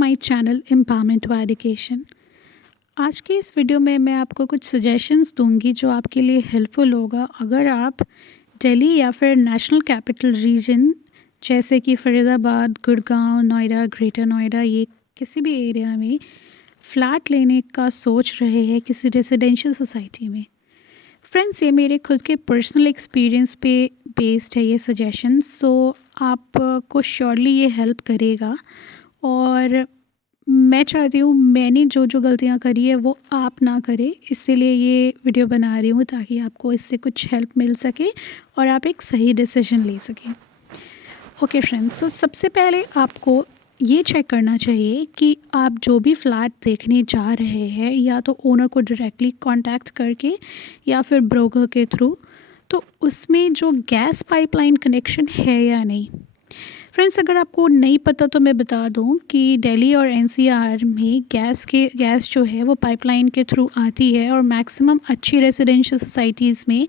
My channel empowerment bye education. आज के इस वीडियो में मैं आपको कुछ सजेशंस दूंगी जो आपके लिए हेल्पफुल होगा अगर आप दिल्ली या फिर नेशनल कैपिटल रीजन जैसे कि फरीदाबाद, गुड़गांव, नोएडा, ग्रेटर नोएडा, ये किसी भी एरिया में फ़्लैट लेने का सोच रहे हैं किसी रेजिडेंशियल सोसाइटी में। फ्रेंड्स, ये मेरे खुद के पर्सनल एक्सपीरियंस पे बेस्ड है ये सजेशन, सो आपको श्योरली ये हेल्प करेगा। और मैं चाहती हूँ मैंने जो जो गलतियाँ करी है वो आप ना करें, इसीलिए ये वीडियो बना रही हूँ ताकि आपको इससे कुछ हेल्प मिल सके और आप एक सही डिसीजन ले सकें। ओके फ्रेंड्स, सो सबसे पहले आपको ये चेक करना चाहिए कि आप जो भी फ्लैट देखने जा रहे हैं या तो ओनर को डायरेक्टली कांटेक्ट करके या फिर ब्रोकर के थ्रू, तो उसमें जो गैस पाइपलाइन कनेक्शन है या नहीं। फ्रेंड्स, अगर आपको नहीं पता तो मैं बता दूं कि दिल्ली और एनसीआर में गैस जो है वो पाइपलाइन के थ्रू आती है और मैक्सिमम अच्छी रेजिडेंशियल सोसाइटीज़ में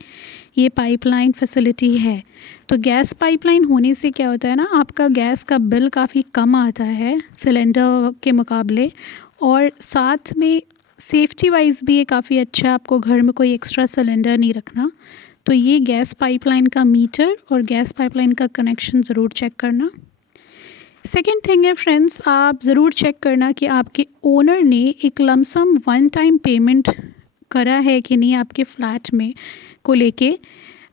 ये पाइपलाइन फैसिलिटी है। तो गैस पाइपलाइन होने से क्या होता है ना, आपका गैस का बिल काफ़ी कम आता है सिलेंडर के मुकाबले, और साथ में सेफ्टी वाइज भी ये काफ़ी अच्छा है, आपको घर में कोई एक्स्ट्रा सिलेंडर नहीं रखना। तो ये गैस पाइपलाइन का मीटर और गैस पाइपलाइन का कनेक्शन ज़रूर चेक करना। सेकेंड थिंग है फ्रेंड्स, आप ज़रूर चेक करना कि आपके ओनर ने एक लमसम वन टाइम पेमेंट करा है कि नहीं आपके फ्लैट में को लेके,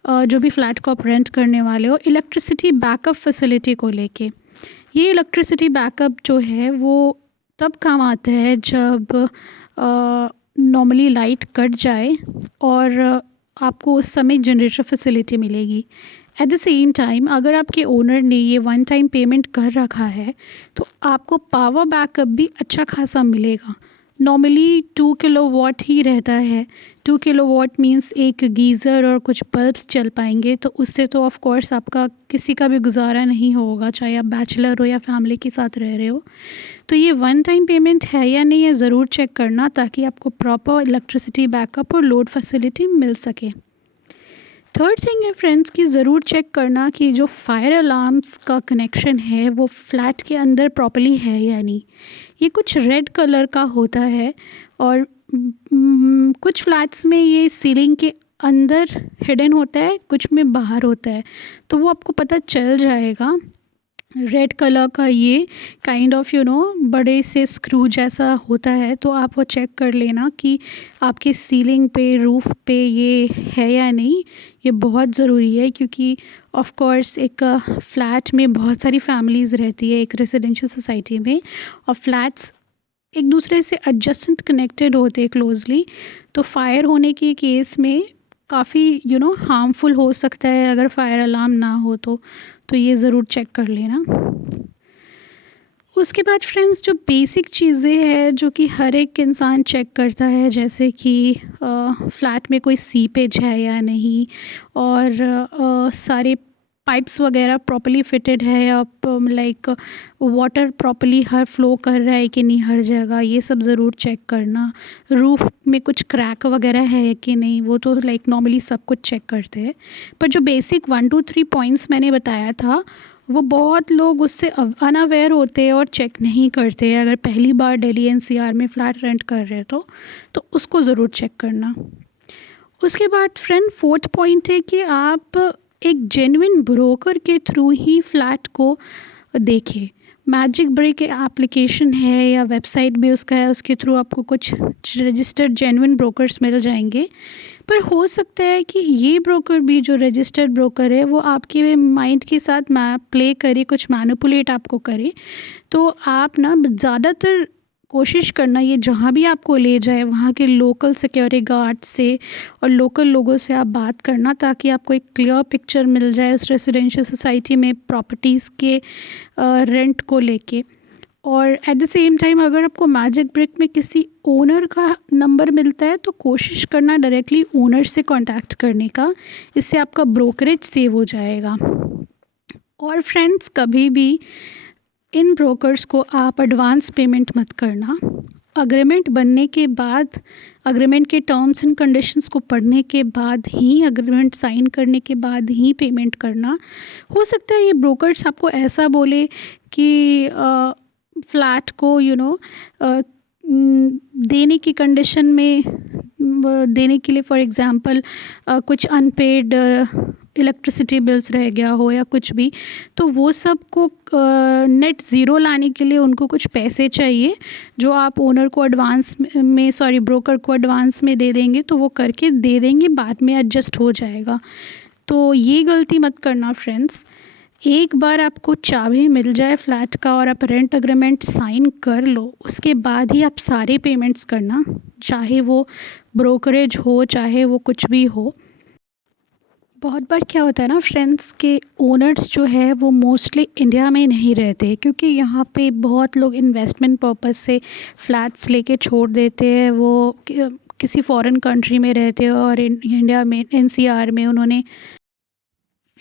जो भी फ्लैट को आप रेंट करने वाले हो, इलेक्ट्रिसिटी बैकअप फैसिलिटी को लेके। ये इलेक्ट्रिसिटी बैकअप जो है वो तब काम आता है जब नॉर्मली लाइट कट जाए और आपको उस समय जनरेटर फैसिलिटी मिलेगी। एट द सेम टाइम अगर आपके ओनर ने ये वन टाइम पेमेंट कर रखा है तो आपको पावर बैकअप भी अच्छा खासा मिलेगा। नॉर्मली 2 किलोवाट ही रहता है। 2 किलोवाट मींस एक गीज़र और कुछ बल्ब्स चल पाएंगे, तो उससे तो ऑफ कोर्स आपका किसी का भी गुजारा नहीं होगा, चाहे आप बैचलर हो या फैमिली के साथ रह रहे हो। तो ये वन टाइम पेमेंट है या नहीं, ये ज़रूर चेक करना ताकि आपको प्रॉपर इलेक्ट्रिसिटी बैकअप और लोड फैसिलिटी मिल सके। थर्ड थिंग है फ्रेंड्स कि ज़रूर चेक करना कि जो फायर अलार्म्स का कनेक्शन है वो फ्लैट के अंदर प्रॉपर्ली है या नहीं। ये कुछ रेड कलर का होता है और कुछ फ्लैट्स में ये सीलिंग के अंदर हिडन होता है, कुछ में बाहर होता है, तो वो आपको पता चल जाएगा। रेड कलर का ये काइंड ऑफ बड़े से स्क्रू जैसा होता है, तो आप वो चेक कर लेना कि आपके सीलिंग पे, रूफ़ पे ये है या नहीं। ये बहुत ज़रूरी है क्योंकि ऑफ कोर्स एक फ़्लैट में बहुत सारी फैमिलीज़ रहती है एक रेजिडेंशियल सोसाइटी में, और फ्लैट्स एक दूसरे से एडजेसेंट कनेक्टेड होते हैं क्लोजली। तो फायर होने के केस में काफ़ी हार्मफुल हो सकता है अगर फायर अलार्म ना हो तो ये ज़रूर चेक कर लेना। उसके बाद फ्रेंड्स, जो बेसिक चीज़ें हैं जो कि हर एक इंसान चेक करता है, जैसे कि फ्लैट में कोई सीपेज है या नहीं, और सारे पाइप्स वगैरह प्रॉपर्ली फिटेड है या लाइक वाटर प्रॉपर्ली हर फ्लो कर रहा है कि नहीं हर जगह, ये सब ज़रूर चेक करना। रूफ़ में कुछ क्रैक वगैरह है कि नहीं, वो तो लाइक नॉर्मली सब कुछ चेक करते हैं, पर जो बेसिक 1 2 3 पॉइंट्स मैंने बताया था वो बहुत लोग उससे अनअवेयर होते हैं और चेक नहीं करते हैं। अगर पहली बार दिल्ली एनसीआर में फ़्लैट रेंट कर रहे हो तो उसको ज़रूर चेक करना। उसके बाद फ्रेंड, फोर्थ पॉइंट है कि आप एक जेन्युइन ब्रोकर के थ्रू ही फ्लैट को देखें। मैजिक ब्रिक एप्लीकेशन है या वेबसाइट भी उसका है, उसके थ्रू आपको कुछ रजिस्टर्ड जेन्युइन ब्रोकर्स मिल जाएंगे। पर हो सकता है कि ये ब्रोकर भी, जो रजिस्टर्ड ब्रोकर है, वो आपके माइंड के साथ प्ले करे, कुछ मैनिपुलेट आपको करे। तो आप ना ज़्यादातर कोशिश करना ये जहाँ भी आपको ले जाए वहाँ के लोकल सिक्योरिटी गार्ड से और लोकल लोगों से आप बात करना, ताकि आपको एक क्लियर पिक्चर मिल जाए उस रेजिडेंशियल सोसाइटी में प्रॉपर्टीज़ के रेंट को लेके। और एट द सेम टाइम अगर आपको मैजिक ब्रिक में किसी ओनर का नंबर मिलता है तो कोशिश करना डायरेक्टली ओनर से कांटेक्ट करने का, इससे आपका ब्रोकरेज सेव हो जाएगा। और फ्रेंड्स, कभी भी इन ब्रोकर्स को आप एडवांस पेमेंट मत करना। अग्रीमेंट बनने के बाद, अग्रीमेंट के टर्म्स एंड कंडीशंस को पढ़ने के बाद ही, अग्रीमेंट साइन करने के बाद ही पेमेंट करना। हो सकता है ये ब्रोकर्स आपको ऐसा बोले कि फ्लैट को देने की कंडीशन में देने के लिए, फॉर एग्ज़ाम्पल कुछ अनपेड इलेक्ट्रिसिटी बिल्स रह गया हो या कुछ भी, तो वो सब को नेट ज़ीरो लाने के लिए उनको कुछ पैसे चाहिए जो आप ओनर को एडवांस में ब्रोकर को एडवांस में दे देंगे, तो वो करके दे देंगे, बाद में एडजस्ट हो जाएगा। तो ये गलती मत करना फ्रेंड्स। एक बार आपको चाबी मिल जाए फ्लैट का और आप रेंट एग्रीमेंट साइन कर लो, उसके बाद ही आप सारे पेमेंट्स करना, चाहे वो ब्रोकरेज हो चाहे वो कुछ भी हो। बहुत बार क्या होता है ना फ्रेंड्स के ओनर्स जो है वो मोस्टली इंडिया में नहीं रहते, क्योंकि यहाँ पे बहुत लोग इन्वेस्टमेंट पर्पस से फ्लैट्स लेके छोड़ देते हैं। वो किसी फॉरेन कंट्री में रहते हैं और इंडिया में एनसीआर में उन्होंने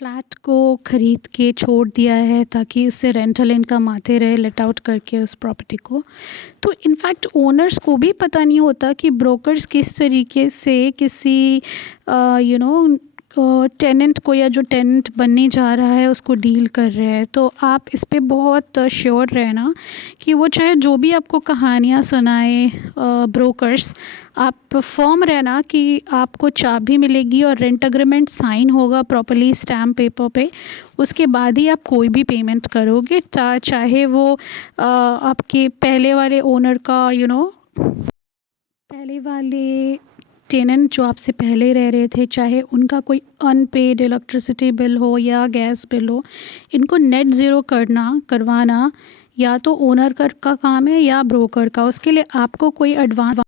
फ्लैट को ख़रीद के छोड़ दिया है ताकि इससे रेंटल इनकम आते रहे, लेट आउट करके उस प्रॉपर्टी को। तो इनफैक्ट ओनर्स को भी पता नहीं होता कि ब्रोकर्स किस तरीके से किसी टेनेंट को, या जो टेनेंट बनने जा रहा है उसको डील कर रहे हैं। तो आप इस पे बहुत श्योर रहना कि वो चाहे जो भी आपको कहानियाँ सुनाए ब्रोकर्स, आप फर्म रहना कि आपको चाबी मिलेगी और रेंट एग्रीमेंट साइन होगा प्रॉपर्ली स्टैम्प पेपर पे, उसके बाद ही आप कोई भी पेमेंट करोगे, चाहे वो आपके पहले वाले ओनर का पहले वाले टेनेंट जो आपसे पहले रह रहे थे, चाहे उनका कोई अनपेड इलेक्ट्रिसिटी बिल हो या गैस बिल हो, इनको नेट ज़ीरो करवाना या तो ओनर का काम है या ब्रोकर का। उसके लिए आपको कोई एडवांस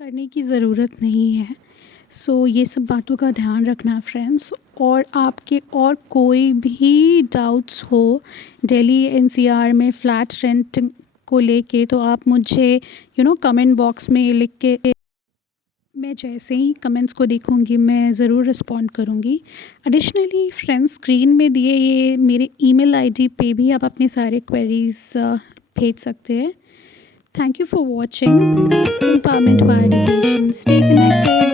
करने की ज़रूरत नहीं है। सो ये सब बातों का ध्यान रखना फ्रेंड्स। और आपके और कोई भी डाउट्स हो दिल्ली एनसीआर में फ़्लैट रेंट को लेके, तो आप मुझे कमेंट बॉक्स में लिख के, मैं जैसे ही कमेंट्स को देखूंगी मैं ज़रूर रिस्पॉन्ड करूंगी। एडिशनली फ्रेंड्स, स्क्रीन में दिए ये मेरे ईमेल आईडी पे भी आप अपने सारे क्वेरीज़ भेज सकते हैं। Thank you for watching empowerment via education. Stay connected.